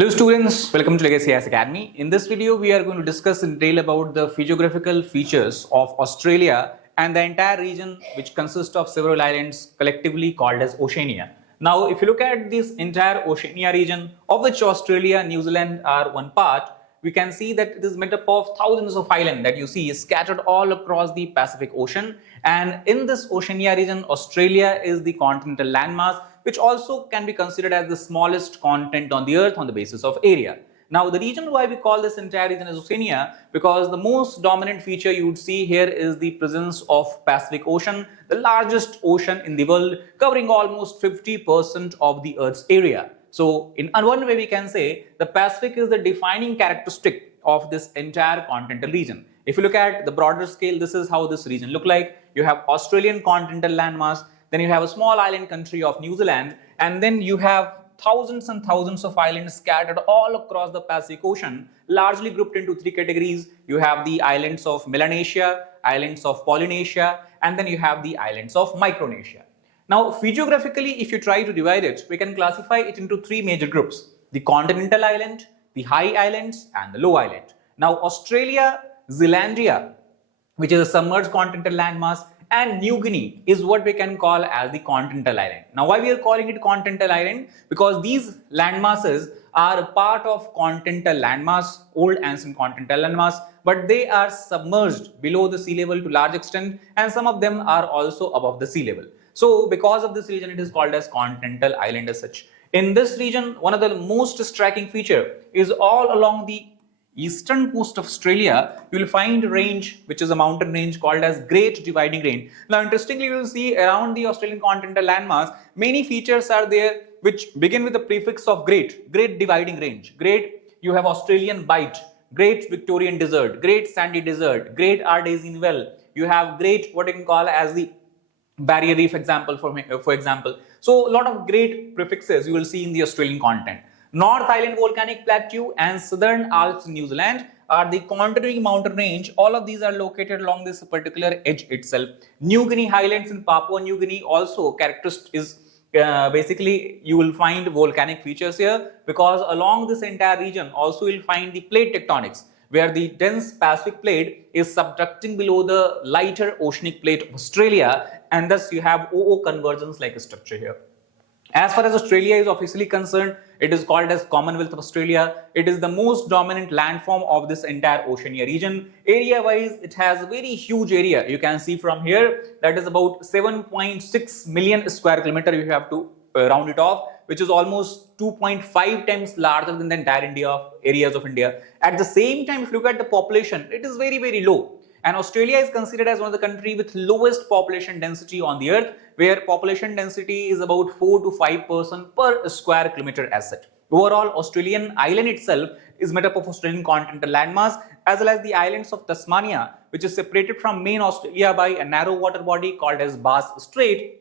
Hello students, welcome to Legacy IAS Academy. In this video, we are going to discuss in detail about the physiographical features of Australia and the entire region which consists of several islands collectively called as Oceania. Now, if you look at this entire Oceania region, of which Australia and New Zealand are one part, we can see that it is made up of thousands of islands that you see scattered all across the Pacific Ocean. And in this Oceania region, Australia is the continental landmass, which also can be considered as the smallest continent on the earth on the basis of area. Now, the reason why we call this entire region as Oceania, because the most dominant feature you would see here is the presence of Pacific Ocean, the largest ocean in the world, covering almost 50% of the Earth's area. So, in one way we can say the Pacific is the defining characteristic of this entire continental region. If you look at the broader scale, this is how this region look like. You have Australian continental landmass, then you have a small island country of New Zealand, and then you have thousands and thousands of islands scattered all across the Pacific Ocean, largely grouped into three categories. You have the islands of Melanesia, islands of Polynesia, and then you have the islands of Micronesia. Now, physiographically, if you try to divide it, we can classify it into three major groups: the continental island, the high islands, and the low island. Now, Australia, Zealandia, which is a submerged continental landmass, and New Guinea is what we can call as the continental island. Now, why we are calling it continental island? Because these landmasses are a part of continental landmass, old ancient continental landmass, but they are submerged below the sea level to large extent, and some of them are also above the sea level. So, because of this region, it is called as continental island as such. In this region, one of the most striking feature is all along the eastern coast of Australia, you will find a range which is a mountain range called as Great Dividing Range. Now, interestingly, you will see around the Australian continental landmass, many features are there which begin with the prefix of Great Dividing Range. Great, you have Australian Bight, Great Victorian Desert, Great Sandy Desert, Great Artesian Well. You have Great, what you can call as the Barrier Reef example, for example. So, a lot of great prefixes you will see in the Australian continent. North Island Volcanic Plateau and Southern Alps in New Zealand are the continuing mountain range. All of these are located along this particular edge itself. New Guinea Highlands in Papua New Guinea also characteristic is basically you will find volcanic features here, because along this entire region also you will find the plate tectonics, where the dense Pacific plate is subducting below the lighter oceanic plate of Australia, and thus you have OO convergence like a structure here. As far as Australia is officially concerned, it is called as Commonwealth of Australia. It is the most dominant landform of this entire Oceania region. Area-wise, it has a very huge area. You can see from here that is about 7.6 million square kilometer. You have to round it off, which is almost 2.5 times larger than the entire areas of India. At the same time, if you look at the population, it is very, very low. And Australia is considered as one of the countries with lowest population density on the earth, where population density is about 4 to 5% per square kilometer as such. Overall, Australian island itself is made up of Australian continental landmass as well as the islands of Tasmania, which is separated from main Australia by a narrow water body called as Bass Strait.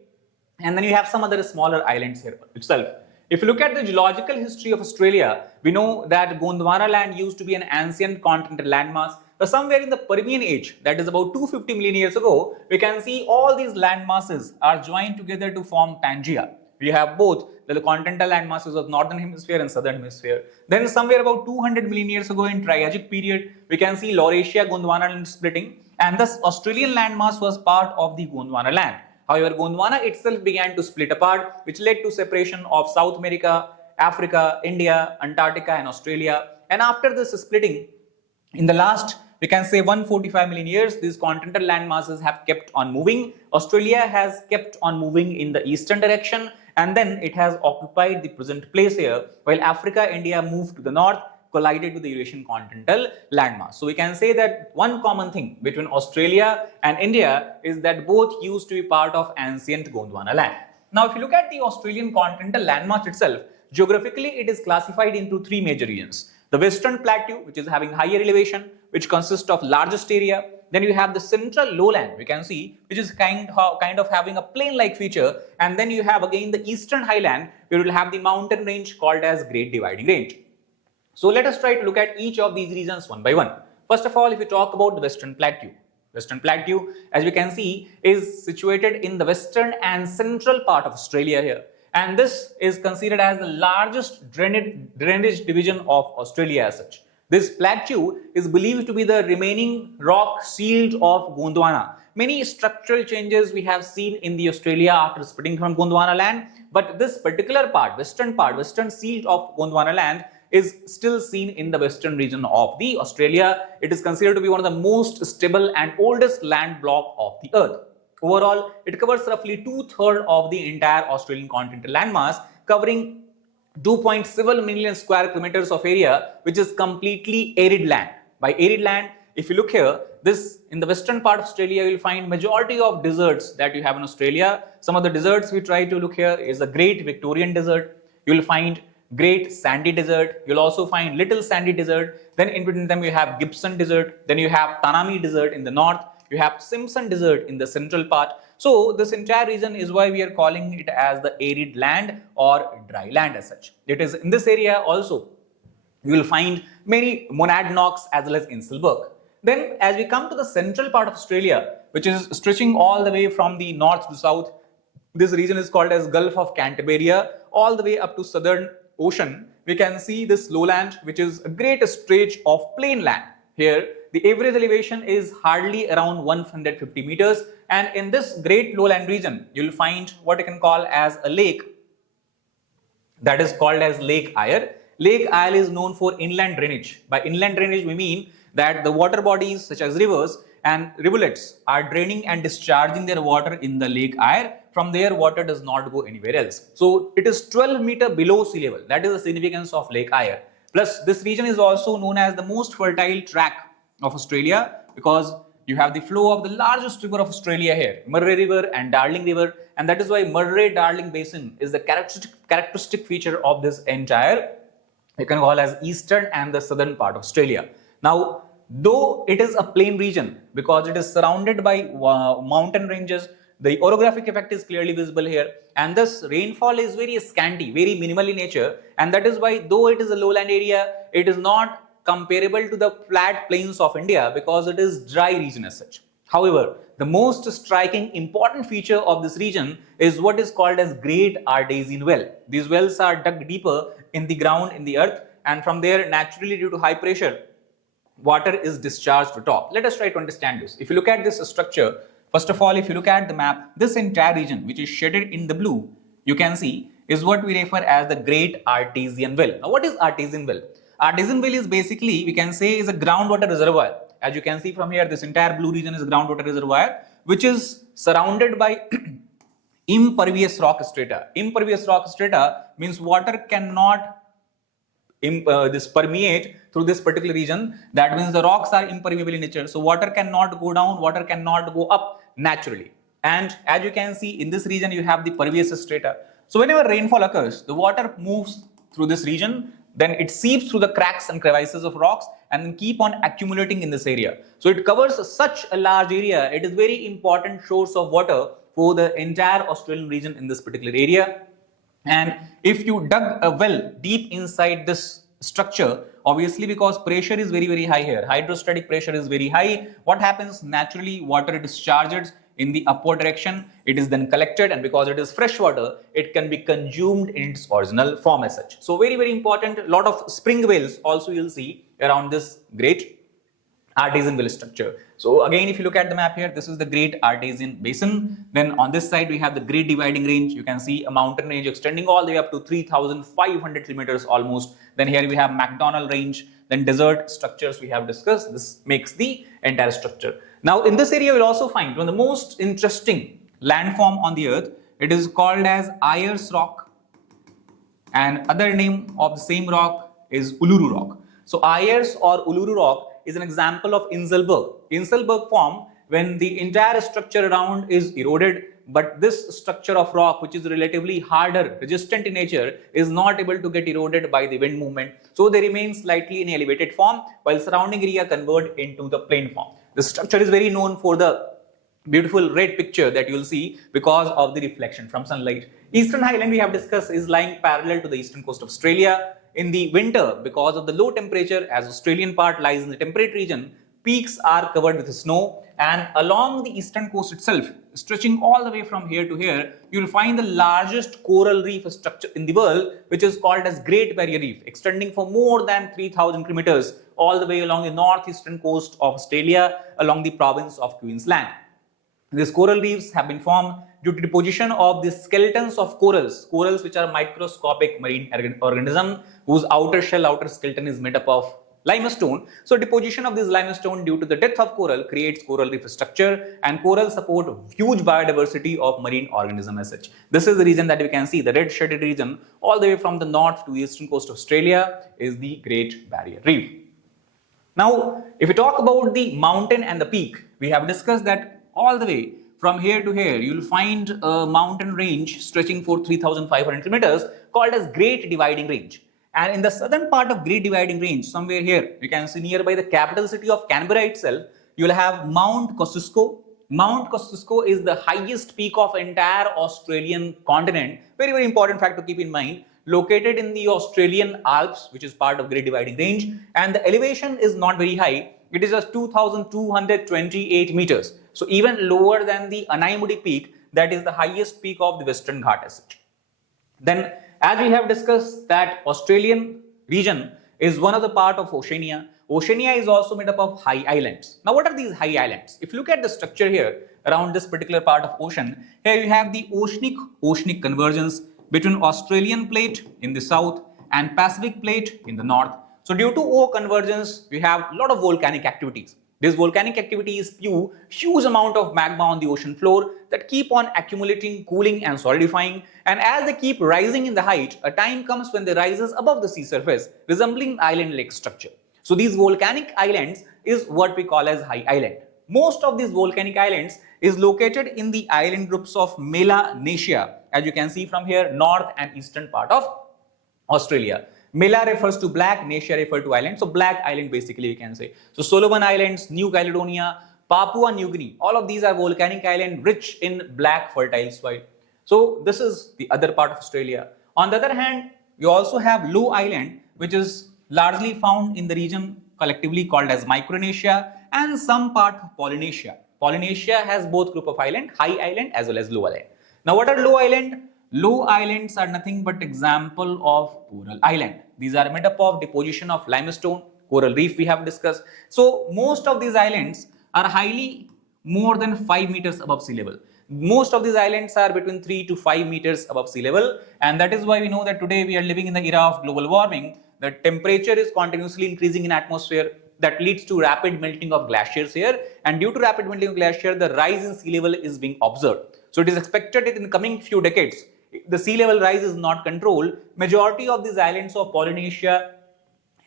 And then you have some other smaller islands here itself. If you look at the geological history of Australia, we know that Gondwana land used to be an ancient continental landmass. But somewhere in the Permian age, that is about 250 million years ago, we can see all these land masses are joined together to form Pangaea. We have both the continental land masses of northern hemisphere and southern hemisphere. Then somewhere about 200 million years ago in Triassic period, we can see Laurasia Gondwana land splitting, and thus Australian landmass was part of the Gondwana land. However, Gondwana itself began to split apart, which led to separation of South America, Africa, India, Antarctica, and Australia. And after this splitting, in the last, we can say 145 million years, these continental land masses have kept on moving. Australia has kept on moving in the eastern direction, and then it has occupied the present place here, while Africa, India moved to the north, collided with the Eurasian continental landmass. So we can say that one common thing between Australia and India is that both used to be part of ancient Gondwana land. Now, if you look at the Australian continental landmass itself, geographically it is classified into three major regions. The Western Plateau, which is having higher elevation, which consists of largest area. Then you have the central lowland, we can see, which is kind of having a plain-like feature. And then you have again the Eastern Highland, where you will have the mountain range called as Great Dividing Range. So let us try to look at each of these regions one by one. First of all, if we talk about the Western Plateau. Western Plateau, as we can see, is situated in the western and central part of Australia here. and this is considered as the largest drainage division of Australia as such. This plateau is believed to be the remaining rock shield of Gondwana. Many structural changes we have seen in the Australia after splitting from Gondwana land, but this particular part, western shield of Gondwana land is still seen in the western region of the Australia. It is considered to be one of the most stable and oldest land block of the earth. Overall, it covers roughly 2/3 of the entire Australian continental landmass, covering 2.7 million square kilometers of area, which is completely arid land. By arid land, if you look here, this in the western part of Australia, you will find majority of deserts that you have in Australia. Some of the deserts we try to look here is the Great Victorian Desert. You will find Great Sandy Desert. You'll also find Little Sandy Desert. Then in between them you have Gibson Desert. Then you have Tanami Desert in the north. You have Simpson Desert in the central part. So this entire region is why we are calling it as the arid land or dry land as such. It is in this area also you will find many monadnocks as well as inselberg. Then as we come to the central part of Australia, which is stretching all the way from the north to south, this region is called as Gulf of Canterbury, all the way up to Southern Ocean. We can see this lowland, which is a great stretch of plain land. Here the average elevation is hardly around 150 meters, and in this great lowland region you will find what you can call as a lake, that is called as Lake Eyre. Lake Eyre is known for inland drainage. By inland drainage we mean that the water bodies such as rivers and rivulets are draining and discharging their water in the Lake Eyre. From there water does not go anywhere else. So it is 12 meters below sea level. That is the significance of Lake Eyre. Plus this region is also known as the most fertile tract of Australia because you have the flow of the largest river of Australia here, Murray River and Darling River, and that is why Murray-Darling Basin is the characteristic feature of this entire, you can call as eastern and the southern part of Australia. Now, though it is a plain region because it is surrounded by mountain ranges, the orographic effect is clearly visible here, and thus rainfall is very scanty, very minimal in nature, and that is why though it is a lowland area, it is not comparable to the flat plains of India because it is dry region as such. However, the most striking important feature of this region is what is called as Great Artesian Well. These wells are dug deeper in the ground in the earth, and from there naturally due to high pressure water is discharged to top. Let us try to understand this. If you look at this structure, first of all, if you look at the map, this entire region which is shaded in the blue, you can see is what we refer as the Great Artesian Well. Now what is Artesian Well? Artesian well is basically, we can say, is a groundwater reservoir. As you can see from here, this entire blue region is a groundwater reservoir which is surrounded by impervious rock strata. Impervious rock strata means water cannot permeate through this particular region. That means the rocks are impermeable in nature, so water cannot go down, water cannot go up naturally. And as you can see in this region you have the pervious strata. So whenever rainfall occurs, the water moves through this region, then it seeps through the cracks and crevices of rocks and then keep on accumulating in this area. So it covers such a large area. It is very important source of water for the entire Australian region in this particular area. And if you dug a well deep inside this structure, obviously because pressure is very high here, hydrostatic pressure is very high, what happens? Naturally water discharges in the upward direction, it is then collected, and because it is fresh water, it can be consumed in its original form as such. So very important, lot of spring wells also you'll see around this Great Artesian Well structure. So again, if you look at the map here, this is the Great Artesian Basin. Then on this side we have the Great Dividing Range. You can see a mountain range extending all the way up to 3,500 kilometers almost. Then here we have McDonnell Range. Then desert structures we have discussed. This makes the entire structure. Now in this area we'll also find one of the most interesting landform on the earth. It is called as Ayers Rock, and other name of the same rock is Uluru Rock. So Ayers or Uluru Rock is an example of Inselberg. Inselberg form when the entire structure around is eroded, but this structure of rock, which is relatively harder, resistant in nature, is not able to get eroded by the wind movement. So they remain slightly in elevated form while surrounding area convert into the plain form. The structure is very known for the beautiful red picture that you will see because of the reflection from sunlight. Eastern Highland we have discussed is lying parallel to the eastern coast of Australia. In the winter, because of the low temperature, as Australian part lies in the temperate region, peaks are covered with snow, and along the eastern coast itself, stretching all the way from here to here, you will find the largest coral reef structure in the world, which is called as Great Barrier Reef, extending for more than 3,000 kilometers all the way along the northeastern coast of Australia, along the province of Queensland. These coral reefs have been formed due to deposition of the skeletons of corals which are microscopic marine organisms whose outer shell, outer skeleton is made up of limestone. So deposition of this limestone due to the death of coral creates coral reef structure, and corals support huge biodiversity of marine organisms as such. This is the reason that we can see the red shaded region all the way from the north to the eastern coast of Australia is the Great Barrier Reef. Now, if we talk about the mountain and the peak, we have discussed that all the way from here to here, you will find a mountain range stretching for 3,500 kilometers called as Great Dividing Range. And in the southern part of Great Dividing Range, somewhere here, you can see nearby the capital city of Canberra itself, you will have Mount Kosciuszko. Mount Kosciuszko is the highest peak of entire Australian continent. Very, very important fact to keep in mind. Located in the Australian Alps, which is part of Great Dividing Range, and the elevation is not very high. It is just 2,228 meters. So even lower than the Anaimudi peak, that is the highest peak of the Western Ghat as such. Then, as we have discussed that Australian region is one of the part of Oceania. Oceania is also made up of high islands. Now, what are these high islands? If you look at the structure here around this particular part of ocean, here you have the oceanic convergence between Australian plate in the south and Pacific plate in the north. So due to O convergence, we have a lot of volcanic activities. This volcanic activity is huge amount of magma on the ocean floor that keep on accumulating, cooling and solidifying. And as they keep rising in the height, a time comes when they rises above the sea surface, resembling island-like structure. So these volcanic islands is what we call as high island. Most of these volcanic islands is located in the island groups of Melanesia, as you can see from here, north and eastern part of Australia. Mela refers to black, Natia refers to island. So black island basically we can say. So Solomon Islands, New Caledonia, Papua New Guinea, all of these are volcanic islands rich in black fertile soil. So this is the other part of Australia. On the other hand, you also have Low Island, which is largely found in the region collectively called as Micronesia, and some part of Polynesia. Polynesia has both group of island, high island as well as low island. Now what are low island? Low islands are nothing but example of coral island. These are made up of deposition of limestone, coral reef we have discussed. So most of these islands are highly more than 5 meters above sea level. Most of these islands are between 3 to 5 meters above sea level, and that is why we know that today we are living in the era of global warming. The temperature is continuously increasing in atmosphere. That leads to rapid melting of glaciers here, and due to rapid melting of glacier, the rise in sea level is being observed. So it is expected that in the coming few decades, the sea level rise is not controlled, majority of these islands of Polynesia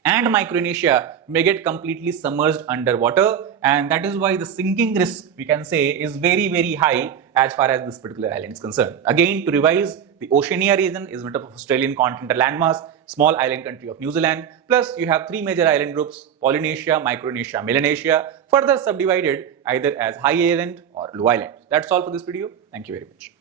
and Micronesia may get completely submerged underwater, and that is why the sinking risk we can say is very, very high as far as this particular island is concerned. Again, to revise, the Oceania region is made up of Australian continental landmass, small island country of New Zealand, plus you have 3 major island groups, Polynesia, Micronesia, Melanesia, further subdivided either as high island or low island. That's all for this video. Thank you very much.